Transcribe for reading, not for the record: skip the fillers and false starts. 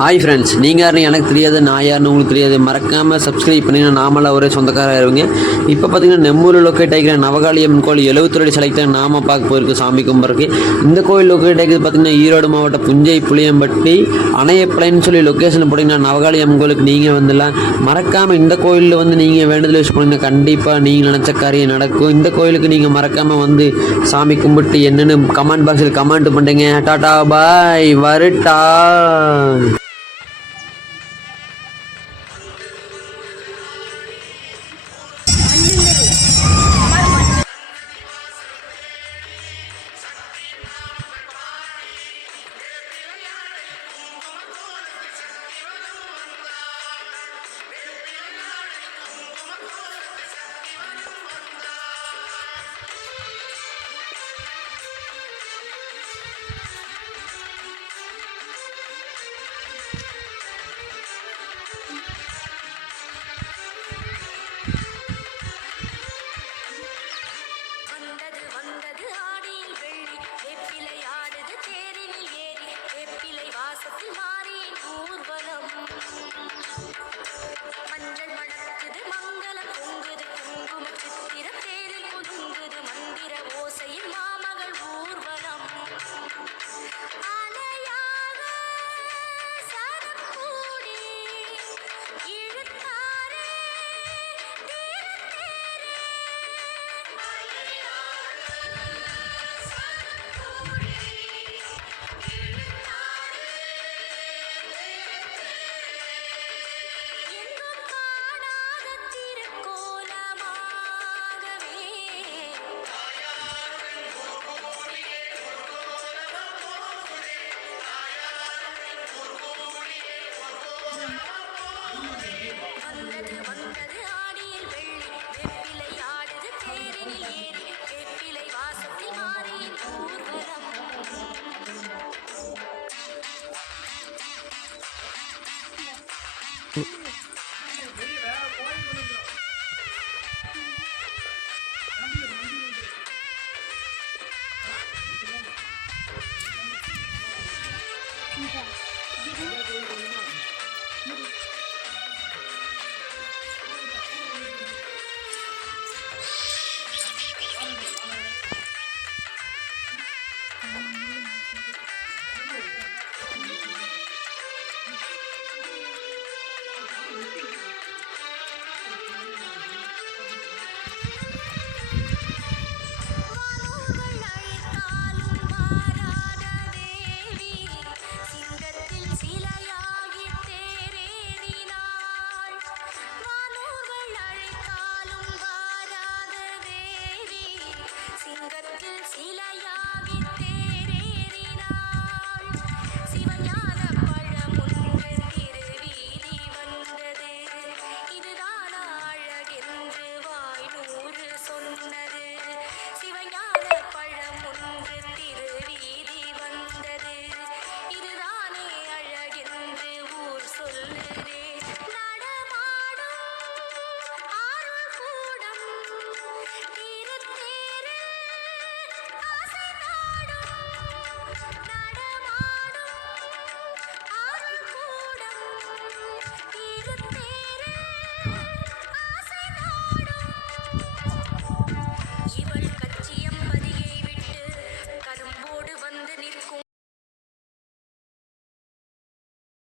Hi friends, நீங்கள் யாருன்னு எனக்கு தெரியாது, நான் யாருன்னு உங்களுக்கு தெரியாது. மறக்காமல் சப்ஸ்கிரைப் பண்ணிங்கன்னா நாமளாக ஒரே சொந்தக்காரர் ஆயிருவீங்க. இப்போ பார்த்தீங்கன்னா நெம்மூரில் லொக்கேட் ஆகிக்கிற நவகாளியம்மன் கோயில் 70 அடி செலக்டாக நாம பார்க்க போயிருக்கு சாமி கும்பிட்றதுக்கு. இந்த கோயில் லொக்கேட் ஆகிது பார்த்தீங்கன்னா ஈரோடு மாவட்டம் புஞ்சை புளியம்பட்டி அணையப்பளைன்னு சொல்லி லொக்கேஷன் போட்டிங்கன்னா நவகாளியம்மன் கோயிலுக்கு நீங்கள் வந்துடலாம். மறக்காமல் இந்த கோயிலில் வந்து நீங்கள் வேண்டுதல் விஷ் பண்ணிங்கன்னா கண்டிப்பாக நீங்கள் நினச்ச காரியம் நடக்கும். இந்த கோயிலுக்கு நீங்கள் மறக்காமல் வந்து சாமி கும்பிட்டு என்னென்னு கமெண்ட் பாக்ஸில் கமெண்ட் பண்ணுறீங்க. டாடா பாய், வருட்டா.